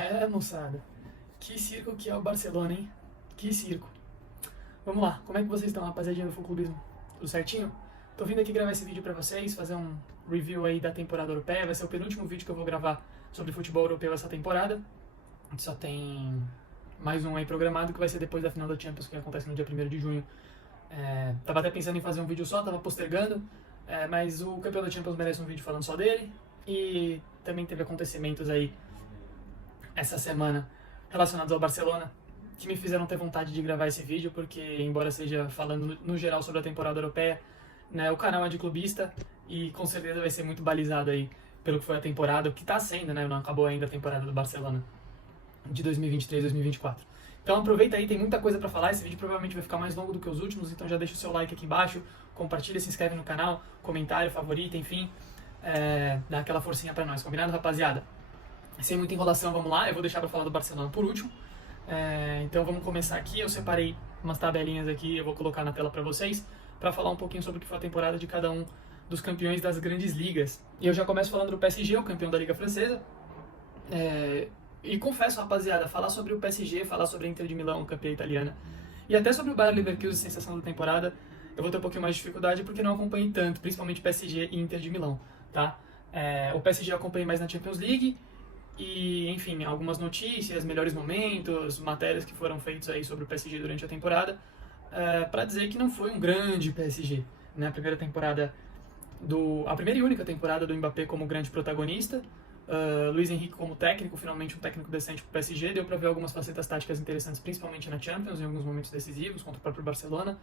É, moçada. Que circo que é o Barcelona, hein? Que circo. Vamos lá, como é que vocês estão, rapaziadinha do Fuclubismo? Tudo certinho? Tô vindo aqui gravar esse vídeo pra vocês, fazer um review aí da temporada europeia. Vai ser o penúltimo vídeo que eu vou gravar sobre futebol europeu essa temporada. A gente só tem mais um aí programado, que vai ser depois da final da Champions, que acontece no dia 1º de junho. Tava até pensando em fazer um vídeo só, tava postergando, mas o campeão da Champions merece um vídeo falando só dele. E também teve acontecimentos aí essa semana relacionados ao Barcelona que me fizeram ter vontade de gravar esse vídeo, porque embora seja falando no geral sobre a temporada europeia, né, o canal é de clubista e com certeza vai ser muito balizado aí pelo que foi a temporada, o que está sendo, né, não acabou ainda a temporada do Barcelona de 2023-2024. Então aproveita aí, tem muita coisa para falar, esse vídeo provavelmente vai ficar mais longo do que os últimos, então já deixa o seu like aqui embaixo, compartilha, se inscreve no canal, comentário, favorita, enfim, dá aquela forcinha para nós, combinado, rapaziada? Sem muita enrolação, vamos lá, eu vou deixar para falar do Barcelona por último. Então vamos começar aqui, eu separei umas tabelinhas aqui, eu vou colocar na tela para vocês, para falar um pouquinho sobre o que foi a temporada de cada um dos campeões das grandes ligas. E eu já começo falando do PSG, o campeão da Liga Francesa. E confesso, rapaziada, falar sobre o PSG, falar sobre a Inter de Milão, campeã italiana, e até sobre o Bayer Leverkusen, sensação da temporada, eu vou ter um pouquinho mais de dificuldade porque não acompanhei tanto, principalmente PSG e Inter de Milão, tá? O PSG eu acompanhei mais na Champions League, e, enfim, algumas notícias, melhores momentos, matérias que foram feitas aí sobre o PSG durante a temporada, para dizer que não foi um grande PSG, né? A primeira e única temporada do Mbappé como grande protagonista, Luiz Henrique como técnico, finalmente um técnico decente para o PSG, deu para ver algumas facetas táticas interessantes, principalmente na Champions, em alguns momentos decisivos, contra o próprio Barcelona,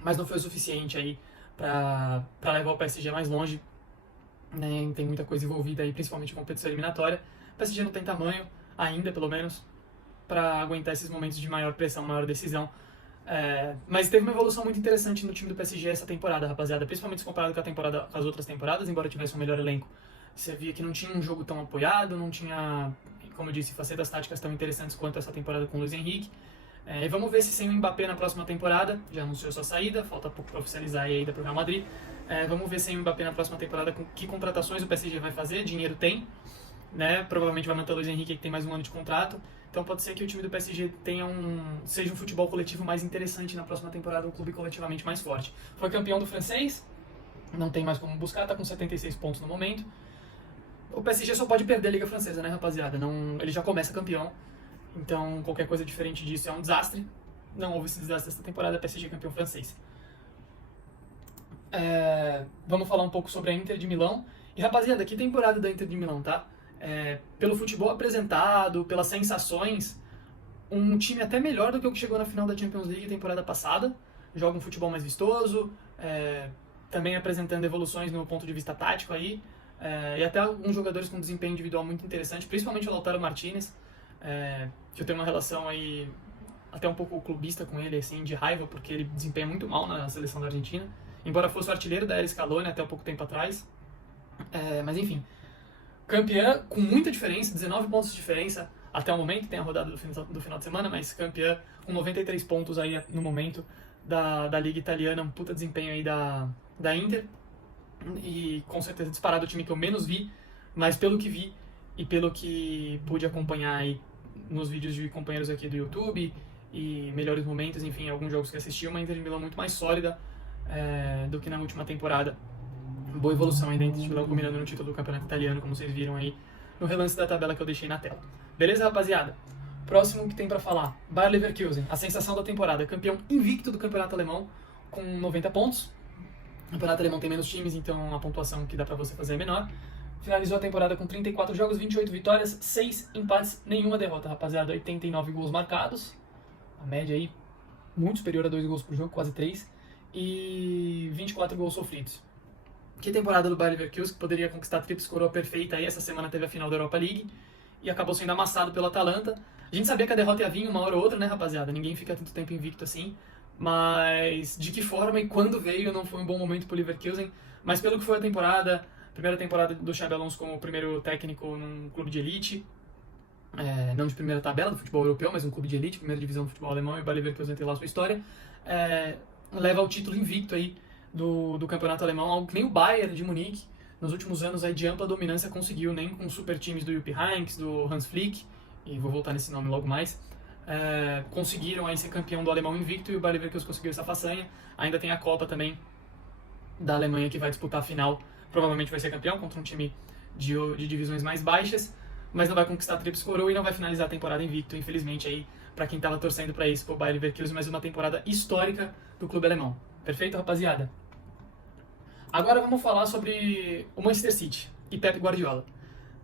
mas não foi o suficiente aí para levar o PSG mais longe, né? Tem muita coisa envolvida aí, principalmente em competição eliminatória. O PSG não tem tamanho, ainda pelo menos, para aguentar esses momentos de maior pressão, maior decisão. Mas teve uma evolução muito interessante no time do PSG essa temporada, rapaziada, principalmente se comparado com as outras temporadas, embora tivesse um melhor elenco. Você via que não tinha um jogo tão apoiado, não tinha, como eu disse, facetas táticas tão interessantes quanto essa temporada com o Luiz Henrique. E vamos ver se sem o Mbappé na próxima temporada, já anunciou sua saída, falta pouco para oficializar aí ainda para o Real Madrid. Vamos ver sem o Mbappé na próxima temporada que contratações o PSG vai fazer, dinheiro tem, né? Provavelmente vai manter o Luiz Henrique, que tem mais um ano de contrato. Então pode ser que o time do PSG seja um futebol coletivo mais interessante na próxima temporada, um clube coletivamente mais forte. Foi campeão do francês, não tem mais como buscar, tá com 76 pontos no momento. O PSG só pode perder a Liga Francesa, né, rapaziada? Ele já começa campeão, então qualquer coisa diferente disso é um desastre. Não houve esse desastre essa temporada, PSG campeão francês. Vamos falar um pouco sobre a Inter de Milão. E rapaziada, que temporada da Inter de Milão, tá? Pelo futebol apresentado, pelas sensações, um time até melhor do que o que chegou na final da Champions League temporada passada. Joga um futebol mais vistoso, também apresentando evoluções no ponto de vista tático aí, e até alguns jogadores com desempenho individual muito interessante, principalmente o Lautaro Martinez, que eu tenho uma relação aí até um pouco clubista com ele, assim, de raiva, porque ele desempenha muito mal na seleção da Argentina, embora fosse o artilheiro da era Scaloni até um pouco tempo atrás. Mas enfim, campeã com muita diferença, 19 pontos de diferença até o momento, tem a rodada do final de semana, mas campeã com 93 pontos aí no momento da Liga Italiana, um puta desempenho aí da Inter, e com certeza disparado o time que eu menos vi, mas pelo que vi e pelo que pude acompanhar aí nos vídeos de companheiros aqui do YouTube e melhores momentos, enfim, alguns jogos que assisti, uma Inter de Milão muito mais sólida do que na última temporada. Boa evolução aí da Inter de Milão, combinando no título do campeonato italiano, como vocês viram aí no relance da tabela que eu deixei na tela. Beleza, rapaziada? Próximo que tem pra falar, Bayer Leverkusen, a sensação da temporada, campeão invicto do campeonato alemão com 90 pontos. O campeonato alemão tem menos times, então a pontuação que dá pra você fazer é menor. Finalizou a temporada com 34 jogos, 28 vitórias, 6 empates, nenhuma derrota, rapaziada. 89 gols marcados, a média aí muito superior a 2 gols por jogo, quase 3, e 24 gols sofridos. Que temporada do Bayer Leverkusen, que poderia conquistar a tríplice coroa perfeita aí. Essa semana teve a final da Europa League e acabou sendo amassado pelo Atalanta. A gente sabia que a derrota ia vir uma hora ou outra, né, rapaziada? Ninguém fica tanto tempo invicto assim. Mas de que forma e quando veio não foi um bom momento pro Leverkusen. Mas pelo que foi a temporada, primeira temporada do Xabi Alonso como primeiro técnico num clube de elite, não de primeira tabela do futebol europeu, mas um clube de elite, primeira divisão do futebol alemão, e o Bayer Leverkusen tem lá a sua história, leva ao título invicto aí do campeonato alemão, algo que nem o Bayern de Munique nos últimos anos aí de ampla dominância conseguiu, nem com super times do Jupp Heynckes, do Hans Flick, e vou voltar nesse nome logo mais, conseguiram aí ser campeão do alemão invicto, e o Bayer Leverkusen conseguiu essa façanha. Ainda tem a Copa também da Alemanha, que vai disputar a final, provavelmente vai ser campeão contra um time de divisões mais baixas, mas não vai conquistar a tríplice coroa e não vai finalizar a temporada invicto, infelizmente aí, para quem estava torcendo para isso, pro Bayer Leverkusen, mas uma temporada histórica do clube alemão. Perfeito, rapaziada? Agora vamos falar sobre o Manchester City e Pep Guardiola.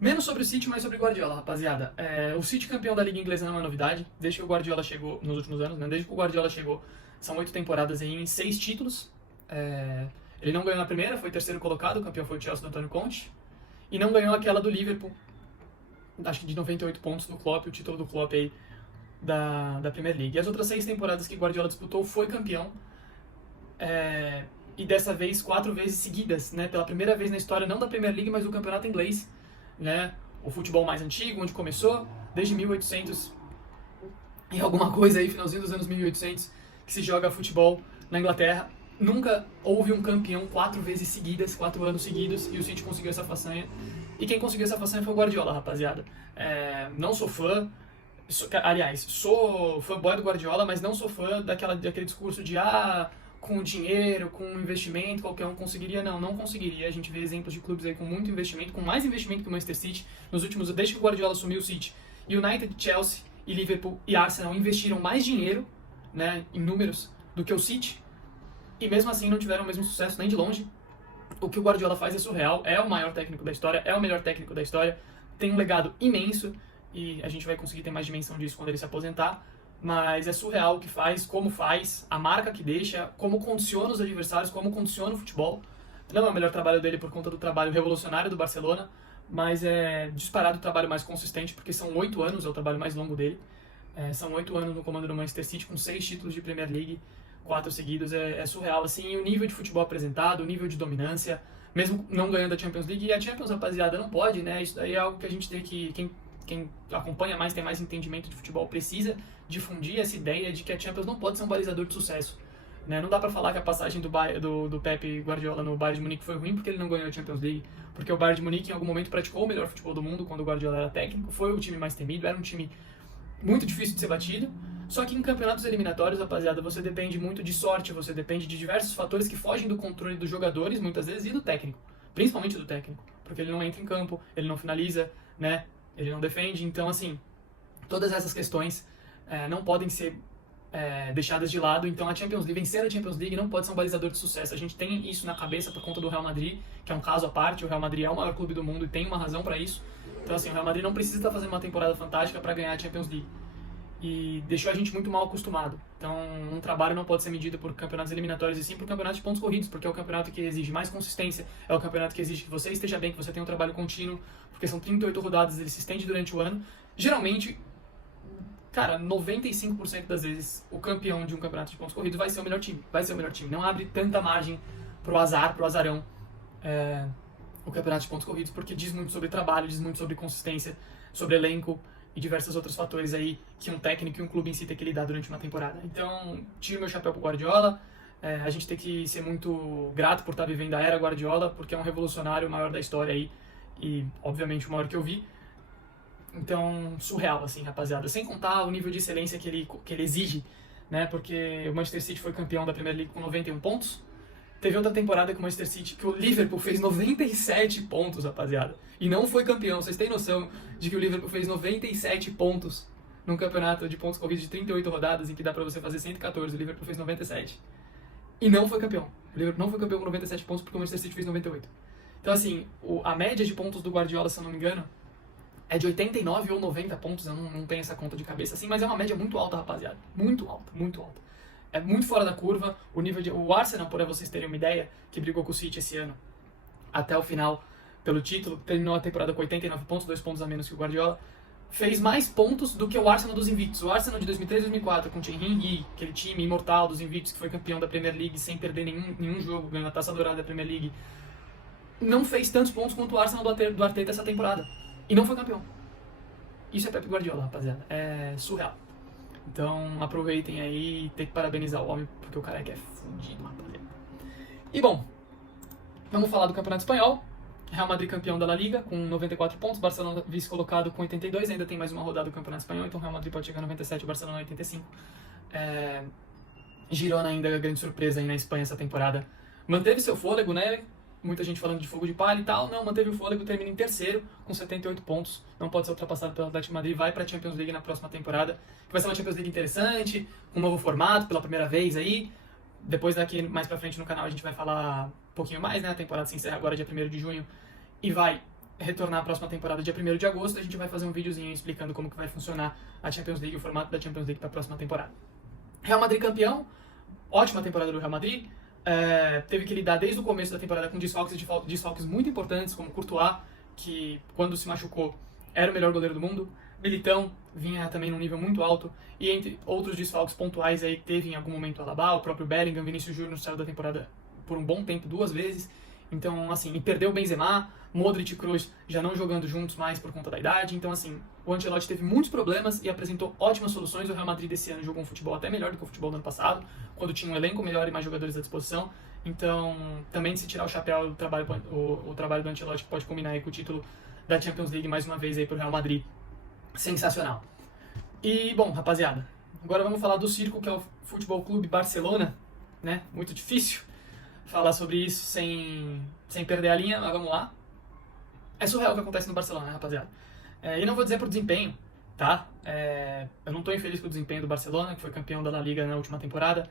Menos sobre o City, mais sobre o Guardiola, rapaziada. O City campeão da Liga Inglesa não é uma novidade, desde que o Guardiola chegou, nos últimos anos, né? Desde que o Guardiola chegou, são 8 temporadas aí em 6 títulos. Ele não ganhou na primeira, foi terceiro colocado, o campeão foi o Chelsea do Antônio Conte, e não ganhou aquela do Liverpool, acho que de 98 pontos do Klopp, o título do Klopp aí da Premier League. E as outras 6 temporadas que o Guardiola disputou, foi campeão, e dessa vez 4 vezes seguidas, né? Pela primeira vez na história, não da Premier League, mas do campeonato inglês, né? O futebol mais antigo, onde começou, desde 1800 e alguma coisa aí, finalzinho dos anos 1800, que se joga futebol na Inglaterra. Nunca houve um campeão 4 vezes seguidas, 4 anos seguidos, e o City conseguiu essa façanha. E quem conseguiu essa façanha foi o Guardiola, rapaziada. Não sou fã, aliás, sou fanboy do Guardiola, mas não sou fã daquele discurso de com dinheiro, com investimento, qualquer um conseguiria. Não conseguiria. A gente vê exemplos de clubes aí com muito investimento, com mais investimento que o Manchester City. Desde que o Guardiola assumiu o City, United, Chelsea, e Liverpool e Arsenal investiram mais dinheiro, né, em números, do que o City. E mesmo assim não tiveram o mesmo sucesso nem de longe. O que o Guardiola faz é surreal, é o maior técnico da história, é o melhor técnico da história, tem um legado imenso, e a gente vai conseguir ter mais dimensão disso quando ele se aposentar, mas é surreal o que faz, a marca que deixa, como condiciona os adversários, como condiciona o futebol. Não é o melhor trabalho dele por conta do trabalho revolucionário do Barcelona, mas é disparado o trabalho mais consistente, porque são 8 anos, é o trabalho mais longo dele. São 8 anos no comando do Manchester City, com 6 títulos de Premier League, 4 seguidos, é surreal, assim, o nível de futebol apresentado, o nível de dominância, mesmo não ganhando a Champions League, e a Champions, rapaziada, não pode, né, isso daí é algo que a gente tem que, quem acompanha mais, tem mais entendimento de futebol, precisa difundir essa ideia de que a Champions não pode ser um balizador de sucesso, né, não dá pra falar que a passagem do Pep Guardiola no Bayern de Munique foi ruim porque ele não ganhou a Champions League, porque o Bayern de Munique em algum momento praticou o melhor futebol do mundo quando o Guardiola era técnico, foi o time mais temido, era um time muito difícil de ser batido. Só que em campeonatos eliminatórios, rapaziada, você depende muito de sorte, você depende de diversos fatores que fogem do controle dos jogadores, muitas vezes, e do técnico. Principalmente do técnico, porque ele não entra em campo, ele não finaliza, né? Ele não defende. Então, assim, todas essas questões não podem ser deixadas de lado. Então, a Champions League, vencer a Champions League não pode ser um balizador de sucesso. A gente tem isso na cabeça por conta do Real Madrid, que é um caso à parte. O Real Madrid é o maior clube do mundo e tem uma razão para isso. Então, assim, o Real Madrid não precisa estar fazendo uma temporada fantástica para ganhar a Champions League. E deixou a gente muito mal acostumado. Então, um trabalho não pode ser medido por campeonatos eliminatórios e sim por campeonatos de pontos corridos, porque é o campeonato que exige mais consistência, é o campeonato que exige que você esteja bem, que você tenha um trabalho contínuo, porque são 38 rodadas, ele se estende durante o ano. Geralmente, cara, 95% das vezes, o campeão de um campeonato de pontos corridos vai ser o melhor time. Não abre tanta margem pro azarão, o campeonato de pontos corridos, porque diz muito sobre trabalho, diz muito sobre consistência, sobre elenco, e diversos outros fatores aí que um técnico e um clube em si tem que lidar durante uma temporada. Então, tiro meu chapéu pro Guardiola, a gente tem que ser muito grato por estar vivendo a era Guardiola, porque é um revolucionário, o maior da história aí, e obviamente o maior que eu vi. Então, surreal, assim, rapaziada. Sem contar o nível de excelência que ele exige, né, porque o Manchester City foi campeão da Premier League com 91 pontos, teve outra temporada com o Manchester City que o Liverpool fez 97 pontos, rapaziada. E não foi campeão. Vocês têm noção de que o Liverpool fez 97 pontos num campeonato de pontos corridos de 38 rodadas, em que dá pra você fazer 114. O Liverpool fez 97. E não foi campeão. O Liverpool não foi campeão com 97 pontos porque o Manchester City fez 98. Então, assim, a média de pontos do Guardiola, se eu não me engano, é de 89 ou 90 pontos. Eu não tenho essa conta de cabeça assim, mas é uma média muito alta, rapaziada. Muito alta, muito alta. É muito fora da curva, o Arsenal, por vocês terem uma ideia, que brigou com o City esse ano até o final pelo título, terminou a temporada com 89 pontos, 2 pontos a menos que o Guardiola, fez mais pontos do que o Arsenal dos invictos. O Arsenal de 2003 e 2004, com o Thierry Henry, aquele time imortal dos invictos que foi campeão da Premier League sem perder nenhum jogo, ganhando a Taça Dourada da Premier League, não fez tantos pontos quanto o Arsenal do Arteta essa temporada. E não foi campeão. Isso é Pep Guardiola, rapaziada. É surreal. Então, aproveitem aí e tem que parabenizar o homem, porque o cara é fudido, rapaziada. E bom, vamos falar do Campeonato Espanhol. Real Madrid campeão da La Liga com 94 pontos, Barcelona vice-colocado com 82, ainda tem mais uma rodada do Campeonato Espanhol, então o Real Madrid pode chegar a 97, o Barcelona 85. Girona ainda é grande surpresa aí na Espanha essa temporada. Manteve seu fôlego, né? Muita gente falando de fogo de palha e tal, não, manteve o fôlego, termina em terceiro com 78 pontos, não pode ser ultrapassado pelo Atlético de Madrid, vai para a Champions League na próxima temporada, que vai ser uma Champions League interessante, com um novo formato pela primeira vez aí. Depois daqui mais pra frente no canal a gente vai falar um pouquinho mais, né? A temporada se encerra agora dia 1º de junho e vai retornar a próxima temporada dia 1º de agosto. A gente vai fazer um videozinho explicando como que vai funcionar a Champions League, o formato da Champions League para a próxima temporada. Real Madrid campeão, ótima temporada do Real Madrid. Teve que lidar desde o começo da temporada com desfalques muito importantes, como Courtois, que quando se machucou era o melhor goleiro do mundo. Militão vinha também num nível muito alto, e entre outros desfalques pontuais aí teve em algum momento o Alaba, o próprio Bellingham, Vinícius Júnior saiu da temporada por um bom tempo, 2 vezes. Então, assim, e perdeu o Benzema, Modric e Kroos já não jogando juntos mais por conta da idade. Então, assim, o Ancelotti teve muitos problemas e apresentou ótimas soluções. O Real Madrid desse ano jogou um futebol até melhor do que o futebol do ano passado, quando tinha um elenco melhor e mais jogadores à disposição. Então, também se tirar o chapéu, o trabalho do Ancelotti pode combinar aí com o título da Champions League mais uma vez aí pro Real Madrid. Sensacional. E, bom, rapaziada, agora vamos falar do circo que é o Futebol Clube Barcelona, né? Muito difícil falar sobre isso sem perder a linha, mas vamos lá. É surreal o que acontece no Barcelona, né, rapaziada? E não vou dizer por desempenho, tá? Eu não tô infeliz com o desempenho do Barcelona, que foi campeão da La Liga na última temporada,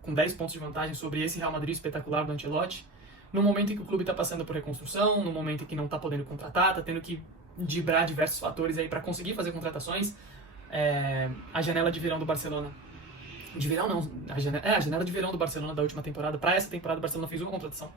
com 10 pontos de vantagem sobre esse Real Madrid espetacular do Ancelotti. No momento em que o clube tá passando por reconstrução, no momento em que não tá podendo contratar, tá tendo que driblar diversos fatores aí para conseguir fazer contratações. A janela de verão do Barcelona, de verão não, a janela de verão do Barcelona da última temporada, para essa temporada o Barcelona fez uma contratação,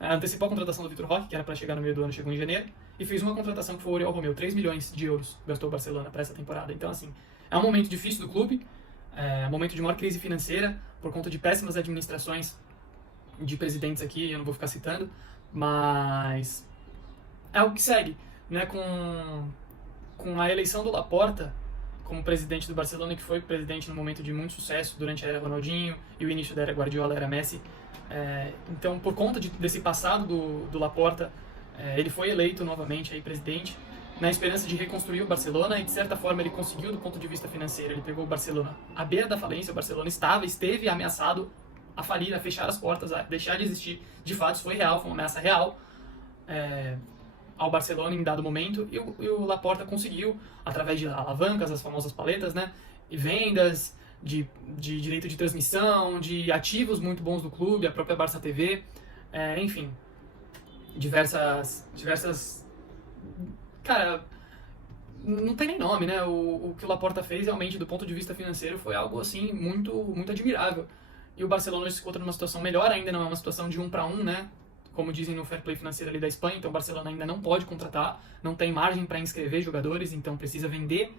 antecipou a contratação do Vitor Roque, que era para chegar no meio do ano, chegou em janeiro, e fez uma contratação que foi o Oriol Romeu, 3 milhões de euros gastou o Barcelona para essa temporada. Então, assim, é um momento difícil do clube, é um momento de maior crise financeira por conta de péssimas administrações de presidentes aqui, eu não vou ficar citando, mas é o que segue, né? Com a eleição do Laporta como presidente do Barcelona, que foi presidente num momento de muito sucesso durante a era Ronaldinho e o início da era Guardiola, era Messi. Então, por conta desse passado do Laporta, ele foi eleito novamente aí presidente, na esperança de reconstruir o Barcelona, e de certa forma ele conseguiu do ponto de vista financeiro. Ele pegou o Barcelona à beira da falência, o Barcelona esteve ameaçado a falir, a fechar as portas, a deixar de existir. De fato, isso foi real, foi uma ameaça real ao Barcelona em dado momento, e o Laporta conseguiu, através de alavancas, as famosas paletas, né, e vendas, de direito de transmissão, de ativos muito bons do clube, a própria Barça TV, enfim, diversas... Cara, não tem nem nome, né? O que o Laporta fez realmente, do ponto de vista financeiro, foi algo assim muito, muito admirável. E o Barcelona se encontra numa situação melhor, ainda não é uma situação de 1 para 1, né? Como dizem no fair play financeiro ali da Espanha, então o Barcelona ainda não pode contratar, não tem margem para inscrever jogadores, então precisa vender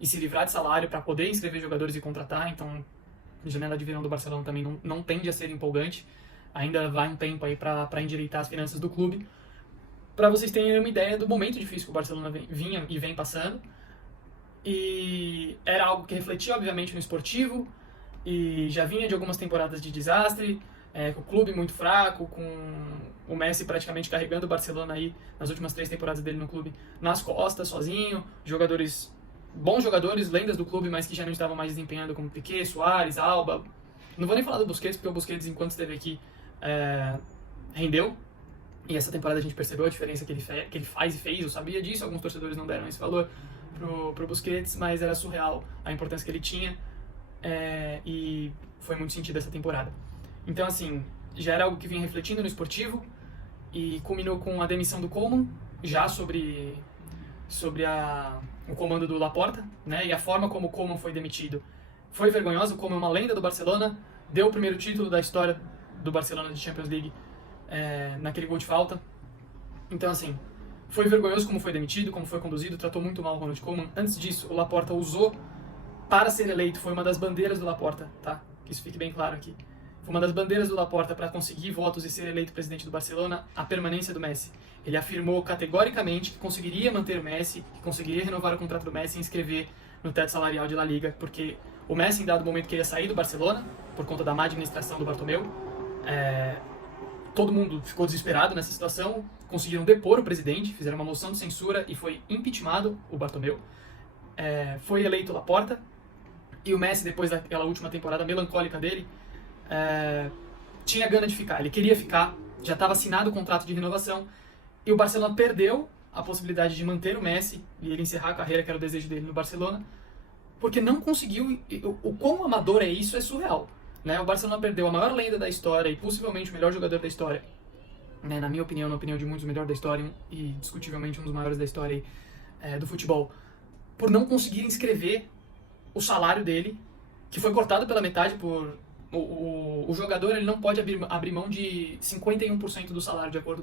e se livrar de salário para poder inscrever jogadores e contratar. Então a janela de verão do Barcelona também não tende a ser empolgante, ainda vai um tempo aí para endireitar as finanças do clube. Para vocês terem uma ideia do momento difícil que o Barcelona vinha e vem passando, e era algo que refletia obviamente no esportivo, e já vinha de algumas temporadas de desastre, com o clube muito fraco, com o Messi praticamente carregando o Barcelona aí nas últimas 3 temporadas dele no clube nas costas, sozinho, bons jogadores, lendas do clube, mas que já não estavam mais desempenhando, como Piqué, Suárez, Alba. Não vou nem falar do Busquets, porque o Busquets, enquanto esteve aqui, rendeu, e essa temporada a gente percebeu a diferença que ele faz e fez. Eu sabia disso, alguns torcedores não deram esse valor pro Busquets, mas era surreal a importância que ele tinha, e foi muito sentido essa temporada. Então, assim, já era algo que vinha refletindo no esportivo, e culminou com a demissão do Koeman, já sobre o comando do Laporta, né? E a forma como o Koeman foi demitido foi vergonhosa. O Koeman é uma lenda do Barcelona, deu o primeiro título da história do Barcelona de Champions League naquele gol de falta. Então, assim, foi vergonhoso como foi demitido, como foi conduzido, tratou muito mal o Ronald Koeman. Antes disso, o Laporta usou para ser eleito, foi uma das bandeiras do Laporta, tá? Que isso fique bem claro aqui. Foi uma das bandeiras do Laporta para conseguir votos e ser eleito presidente do Barcelona, a permanência do Messi. Ele afirmou categoricamente que conseguiria manter o Messi, que conseguiria renovar o contrato do Messi e inscrever no teto salarial de La Liga, porque o Messi, em dado momento, queria sair do Barcelona, por conta da má administração do Bartomeu, todo mundo ficou desesperado nessa situação, conseguiram depor o presidente, fizeram uma moção de censura e foi impeachmentado o Bartomeu. Foi eleito Laporta, e o Messi, depois daquela última temporada melancólica dele, tinha gana de ficar, ele queria ficar, já estava assinado o contrato de renovação, e o Barcelona perdeu a possibilidade de manter o Messi e ele encerrar a carreira, que era o desejo dele no Barcelona, porque não conseguiu. O quão amador é isso é surreal, né? O Barcelona perdeu a maior lenda da história e possivelmente o melhor jogador da história, né? Na minha opinião, na opinião de muitos, o melhor da história e discutivelmente um dos maiores da história do futebol, por não conseguir inscrever o salário dele, que foi cortado pela metade por... O jogador ele não pode abrir mão de 51% do salário de acordo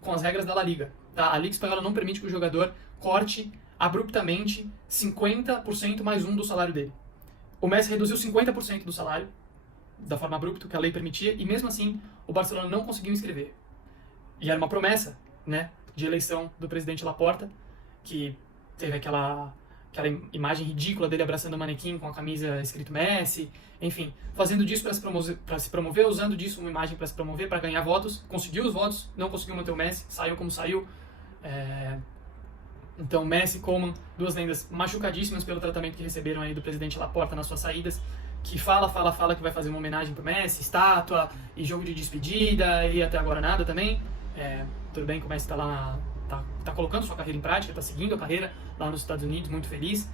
com as regras da La Liga. Tá? A Liga Espanhola não permite que o jogador corte abruptamente 50% mais um do salário dele. O Messi reduziu 50% do salário, da forma abrupta que a lei permitia, e mesmo assim o Barcelona não conseguiu inscrever. E era uma promessa, né, de eleição do presidente Laporta, que teve aquela imagem ridícula dele abraçando o manequim com a camisa escrito Messi, enfim, fazendo disso para se promover, usando disso uma imagem para se promover, para ganhar votos, conseguiu os votos, não conseguiu manter o Messi, saiu como saiu. Então Messi e Koeman, duas lendas machucadíssimas pelo tratamento que receberam aí do presidente Laporta nas suas saídas, que fala que vai fazer uma homenagem pro Messi, estátua e jogo de despedida, e até agora nada também. Tudo bem que o Messi tá lá tá colocando sua carreira em prática, tá seguindo a carreira lá nos Estados Unidos, muito feliz.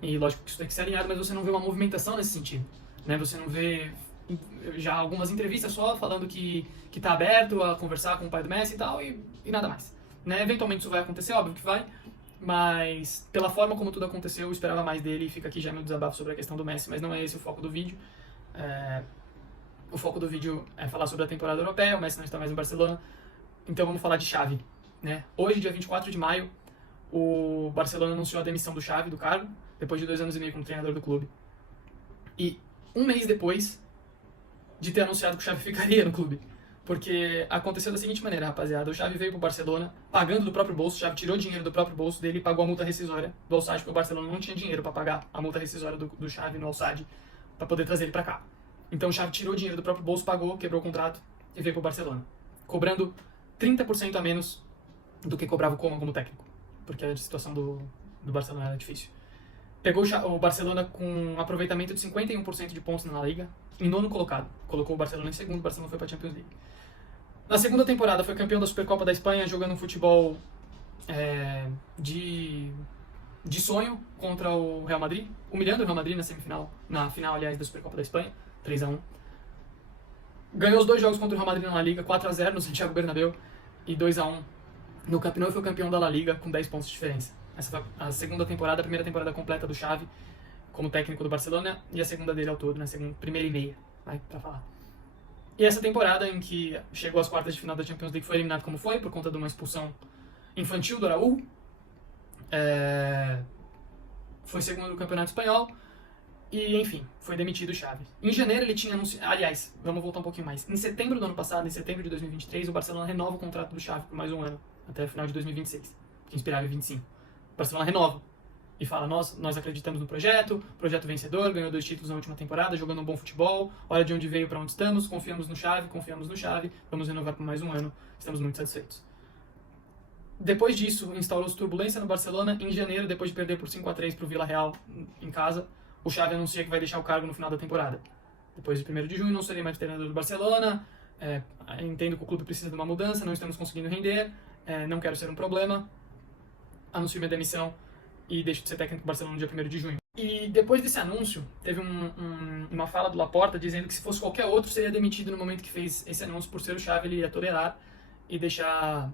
E lógico que isso tem que ser alinhado, mas você não vê uma movimentação nesse sentido, né? Você não vê já algumas entrevistas só falando que tá aberto a conversar com o pai do Messi e tal, e nada mais, né? Eventualmente isso vai acontecer, óbvio que vai, mas pela forma como tudo aconteceu, eu esperava mais dele, e fica aqui já meu desabafo sobre a questão do Messi, mas não é esse o foco do vídeo. O foco do vídeo é falar sobre a temporada europeia, o Messi não está mais no Barcelona, então vamos falar de Xavi, né? Hoje, dia 24 de maio, o Barcelona anunciou a demissão do Xavi do cargo, depois de 2 anos e meio como treinador do clube. E um mês depois de ter anunciado que o Xavi ficaria no clube. Porque aconteceu da seguinte maneira, rapaziada. O Xavi veio pro Barcelona pagando do próprio bolso, o Xavi tirou dinheiro do próprio bolso dele e pagou a multa rescisória do Al-Sadd, porque o Barcelona não tinha dinheiro para pagar a multa rescisória do Xavi no Al-Sadd para poder trazer ele para cá. Então o Xavi tirou dinheiro do próprio bolso, pagou, quebrou o contrato e veio pro Barcelona, cobrando 30% a menos do que cobrava o Koeman como técnico, porque a situação do Barcelona era difícil. Pegou o Barcelona com um aproveitamento de 51% de pontos na Liga, em 9º colocado. Colocou o Barcelona em segundo, o Barcelona foi para a Champions League. Na segunda temporada foi campeão da Supercopa da Espanha, jogando um futebol de sonho contra o Real Madrid, humilhando o Real Madrid na final, aliás, da Supercopa da Espanha, 3-1. Ganhou os 2 jogos contra o Real Madrid na La Liga, 4-0 no Santiago Bernabéu e 2-1 no Camp Nou, e foi o campeão da La Liga com 10 pontos de diferença. Essa foi a segunda temporada, a primeira temporada completa do Xavi como técnico do Barcelona, e a segunda dele ao todo, né? Primeira e meia, vai, pra falar. E essa temporada em que chegou às quartas de final da Champions League foi eliminado como foi, por conta de uma expulsão infantil do Araújo. Foi segundo no Campeonato Espanhol. E, enfim, foi demitido o Xavi. Em janeiro ele tinha anunciado... Aliás, vamos voltar um pouquinho mais. Em setembro do ano passado, em setembro de 2023, o Barcelona renova o contrato do Xavi por mais um ano, até o final de 2026, que inspirava em 25. O Barcelona renova e fala, nós acreditamos no projeto vencedor, ganhou 2 títulos na última temporada, jogando um bom futebol, olha de onde veio, para onde estamos, confiamos no Xavi, vamos renovar por mais um ano, estamos muito satisfeitos. Depois disso, instaurou-se turbulência no Barcelona. Em janeiro, depois de perder por 5-3 para o Villarreal em casa, o Xavi anuncia que vai deixar o cargo no final da temporada. Depois de 1º de junho, não serei mais treinador do Barcelona, entendo que o clube precisa de uma mudança, não estamos conseguindo render, não quero ser um problema, anuncio minha demissão e deixo de ser técnico do Barcelona no dia 1º de junho. E depois desse anúncio, teve uma fala do Laporta dizendo que se fosse qualquer outro, seria demitido no momento que fez esse anúncio. Por ser o Xavi, ele ia tolerar e deixar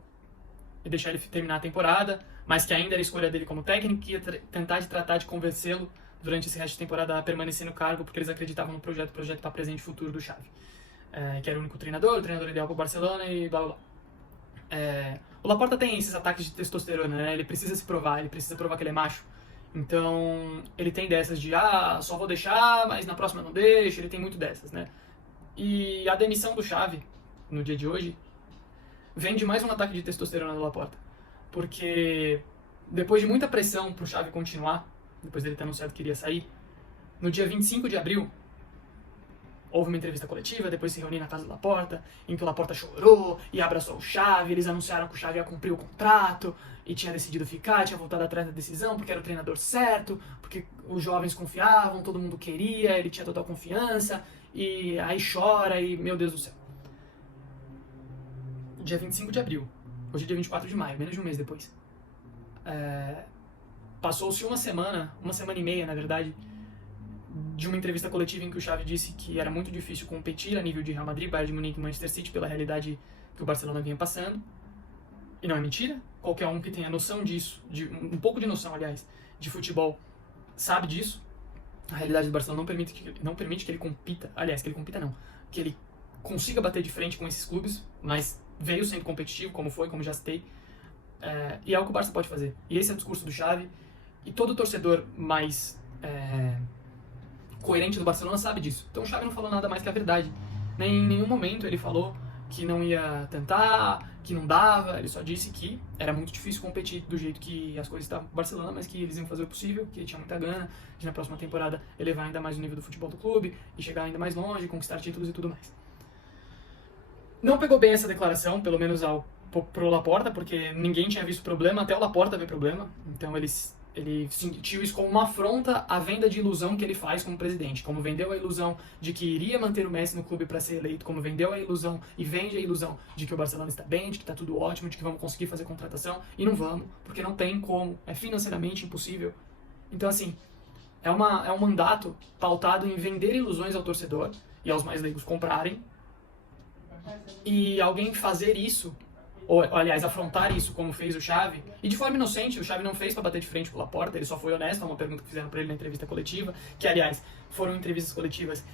ele terminar a temporada, mas que ainda era a escolha dele como técnico, que ia tentar tratar de convencê-lo durante esse resto de temporada a permanecer no cargo, porque eles acreditavam no projeto para presente e futuro do Xavi, que era o único treinador, o treinador ideal para o Barcelona e blá blá blá. O Laporta tem esses ataques de testosterona, né? Ele precisa se provar, ele precisa provar que ele é macho. Então, ele tem dessas de, só vou deixar, mas na próxima não deixo, ele tem muito dessas, né? E a demissão do Xavi, no dia de hoje, vem de mais um ataque de testosterona do Laporta. Porque depois de muita pressão pro Xavi continuar, depois dele ter anunciado que iria sair, no dia 25 de abril, houve uma entrevista coletiva, depois se reuniram na casa do Laporta, em que o Laporta chorou e abraçou o Xavi, eles anunciaram que o Xavi ia cumprir o contrato e tinha decidido ficar, tinha voltado atrás da decisão porque era o treinador certo, porque os jovens confiavam, todo mundo queria, ele tinha total confiança, e aí chora e meu Deus do céu. Dia 25 de abril, hoje é dia 24 de maio, menos de um mês depois. Passou-se uma semana e meia, na verdade, de uma entrevista coletiva em que o Xavi disse que era muito difícil competir a nível de Real Madrid, Bayern de Munique e Manchester City pela realidade que o Barcelona vinha passando. E não é mentira, qualquer um que tenha noção disso, um pouco de noção, aliás, de futebol, sabe disso. A realidade do Barcelona não permite que ele compita, aliás, que ele compita não, que ele consiga bater de frente com esses clubes, mas veio sendo competitivo, como já citei, e é o que o Barça pode fazer. E esse é o discurso do Xavi, e todo torcedor mais coerente do Barcelona sabe disso. Então o Xavi não falou nada mais que a verdade. Nem em nenhum momento ele falou que não ia tentar, que não dava, ele só disse que era muito difícil competir do jeito que as coisas estavam no Barcelona, mas que eles iam fazer o possível, que ele tinha muita gana de na próxima temporada elevar ainda mais o nível do futebol do clube e chegar ainda mais longe, conquistar títulos e tudo mais. Não pegou bem essa declaração, pelo menos pro Laporta, porque ninguém tinha visto problema, até o Laporta vê problema, então ele sentiu isso como uma afronta à venda de ilusão que ele faz como presidente, como vendeu a ilusão de que iria manter o Messi no clube para ser eleito, como vendeu a ilusão e vende a ilusão de que o Barcelona está bem, de que está tudo ótimo, de que vamos conseguir fazer contratação, e não vamos, porque não tem como, é financeiramente impossível. Então assim, é um mandato pautado em vender ilusões ao torcedor e aos mais leigos comprarem, e alguém fazer isso, ou aliás, afrontar isso como fez o Xavi, e de forma inocente, o Xavi não fez para bater de frente com o Laporta, ele só foi honesto a uma pergunta que fizeram para ele na entrevista coletiva, que aliás, foram entrevistas coletivas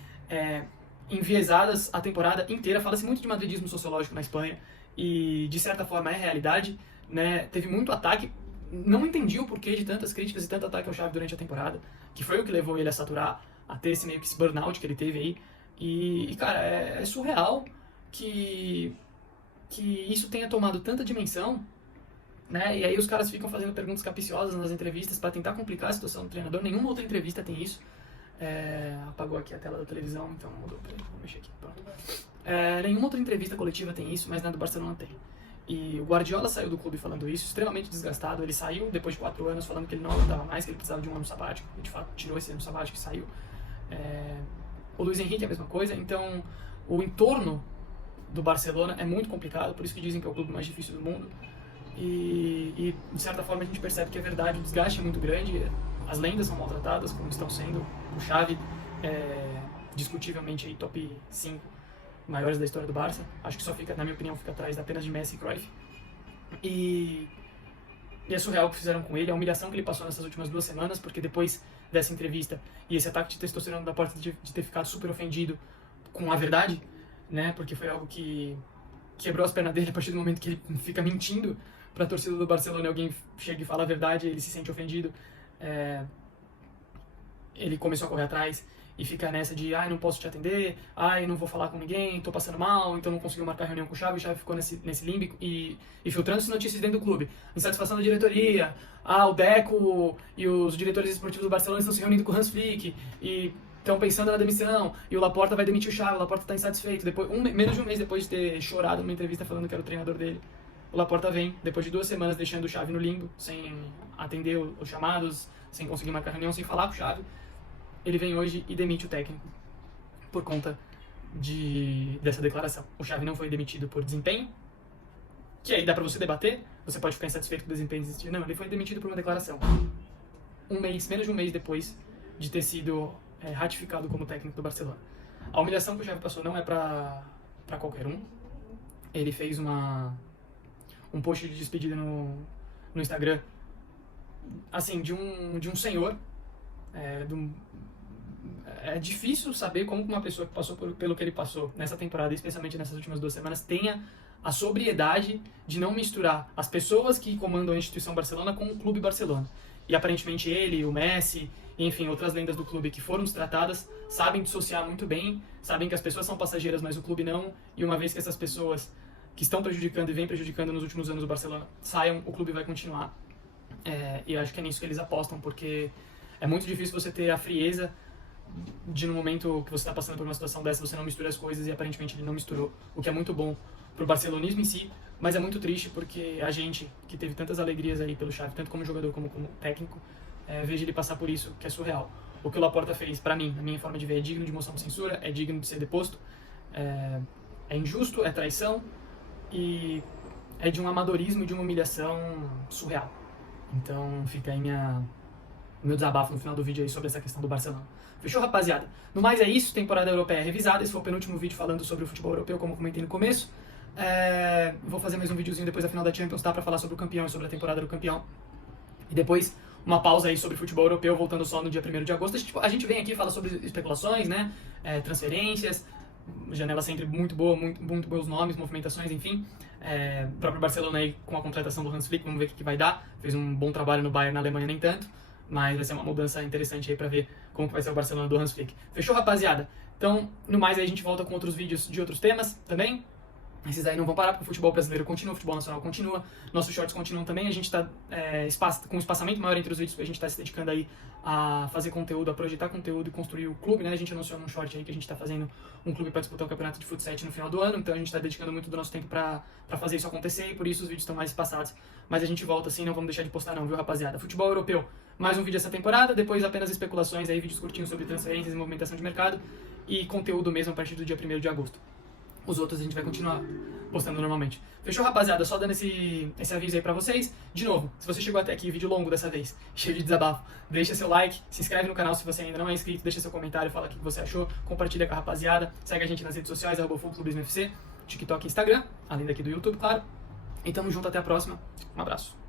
enviesadas a temporada inteira, fala-se muito de madridismo sociológico na Espanha, e de certa forma é realidade, né? Teve muito ataque, não entendi o porquê de tantas críticas e tanto ataque ao Xavi durante a temporada, que foi o que levou ele a saturar, a ter esse meio que esse burnout que ele teve aí, e cara, é surreal que isso tenha tomado tanta dimensão, né? E aí os caras ficam fazendo perguntas capciosas nas entrevistas para tentar complicar a situação do treinador. Nenhuma outra entrevista tem isso. Apagou aqui a tela da televisão, então mudou. Peraí, vou mexer aqui. Pronto. Nenhuma outra entrevista coletiva tem isso, mas na do Barcelona tem. E o Guardiola saiu do clube falando isso, extremamente desgastado. Ele saiu depois de 4 anos falando que ele não aguentava mais, que ele precisava de um ano sabático. E de fato tirou esse ano sabático e saiu. O Luis Henrique é a mesma coisa. Então o entorno do Barcelona é muito complicado, por isso que dizem que é o clube mais difícil do mundo. E de certa forma a gente percebe que é verdade, o desgaste é muito grande, as lendas são maltratadas, como estão sendo. O Xavi discutivelmente aí top 5 maiores da história do Barça. Acho que só fica, na minha opinião, fica atrás apenas de Messi e Cruyff. E é surreal o que fizeram com ele, a humilhação que ele passou nessas últimas 2 semanas, porque depois dessa entrevista e esse ataque de testosterona da porta de ter ficado super ofendido com a verdade, né? Porque foi algo que quebrou as pernas dele a partir do momento que ele fica mentindo para a torcida do Barcelona e alguém chega e fala a verdade, ele se sente ofendido. Ele começou a correr atrás e fica nessa de não posso te atender, não vou falar com ninguém, tô passando mal, então não conseguiu marcar reunião com o Xavi ficou nesse limbo e filtrando-se notícias dentro do clube. Insatisfação da diretoria, o Deco e os diretores esportivos do Barcelona estão se reunindo com o Hans Flick e estão pensando na demissão, e o Laporta vai demitir o Xavi, o Laporta está insatisfeito. Menos de um mês depois de ter chorado numa entrevista falando que era o treinador dele, o Laporta vem, depois de 2 semanas deixando o Xavi no limbo, sem atender os chamados, sem conseguir marcar reunião, sem falar com o Xavi. Ele vem hoje e demite o técnico por conta dessa declaração. O Xavi não foi demitido por desempenho, que aí dá pra você debater, você pode ficar insatisfeito com o desempenho existir. Não, ele foi demitido por uma declaração. Menos de um mês depois de ter sido ratificado como técnico do Barcelona. A humilhação que o Xavi passou não é pra qualquer um. Ele fez um post de despedida no Instagram, assim, de um senhor. É difícil saber como uma pessoa que passou pelo que ele passou nessa temporada, especialmente nessas últimas 2 semanas, tenha a sobriedade de não misturar as pessoas que comandam a instituição Barcelona com o clube Barcelona. E aparentemente ele, o Messi, enfim, outras lendas do clube que foram destratadas, sabem dissociar muito bem, sabem que as pessoas são passageiras, mas o clube não, e uma vez que essas pessoas que estão prejudicando e vêm prejudicando nos últimos anos o Barcelona saiam, o clube vai continuar. E eu acho que é nisso que eles apostam, porque é muito difícil você ter a frieza de no momento que você está passando por uma situação dessa, você não mistura as coisas, e aparentemente ele não misturou, o que é muito bom pro barcelonismo em si, mas é muito triste porque a gente, que teve tantas alegrias aí pelo Xavi, tanto como jogador como técnico, veja ele passar por isso, que é surreal. O que o Laporta fez, pra mim, na minha forma de ver, é digno de moção de censura, é digno de ser deposto, é injusto, é traição e é de um amadorismo e de uma humilhação surreal. Então fica aí meu desabafo no final do vídeo aí sobre essa questão do Barcelona. Fechou, rapaziada? No mais é isso, temporada europeia revisada. Esse foi o penúltimo vídeo falando sobre o futebol europeu, como eu comentei no começo. Vou fazer mais um videozinho depois da final da Champions, tá? Pra falar sobre o campeão e sobre a temporada do campeão. E depois uma pausa aí sobre futebol europeu, voltando só no dia 1º de agosto. A gente vem aqui e fala sobre especulações, né? Transferências, janela sempre muito boa, muito bons nomes, movimentações, enfim. O próprio Barcelona aí com a contratação do Hans Flick, vamos ver o que vai dar. Fez um bom trabalho no Bayern, na Alemanha nem tanto, mas vai ser uma mudança interessante aí pra ver como que vai ser o Barcelona do Hans Flick. Fechou, rapaziada? Então, no mais aí a gente volta com outros vídeos de outros temas também. Esses aí não vão parar, porque o futebol brasileiro continua, o futebol nacional continua, nossos shorts continuam também, a gente está com um espaçamento maior entre os vídeos, porque a gente está se dedicando aí a fazer conteúdo, a projetar conteúdo e construir o clube, né? A gente anunciou num short aí que a gente está fazendo um clube para disputar o campeonato de futsal no final do ano, então a gente está dedicando muito do nosso tempo para fazer isso acontecer e por isso os vídeos estão mais espaçados. Mas a gente volta assim, não vamos deixar de postar não, viu, rapaziada? Futebol europeu, mais um vídeo essa temporada, depois apenas especulações aí, vídeos curtinhos sobre transferências e movimentação de mercado e conteúdo mesmo a partir do dia 1º de agosto. Os outros a gente vai continuar postando normalmente. Fechou, rapaziada? Só dando esse aviso aí pra vocês. De novo, se você chegou até aqui, vídeo longo dessa vez, cheio de desabafo, deixa seu like, se inscreve no canal se você ainda não é inscrito, deixa seu comentário, fala o que você achou, compartilha com a rapaziada, segue a gente nas redes sociais, @FullClubismoFC, TikTok e Instagram, além daqui do YouTube, claro. E tamo junto, até a próxima. Um abraço.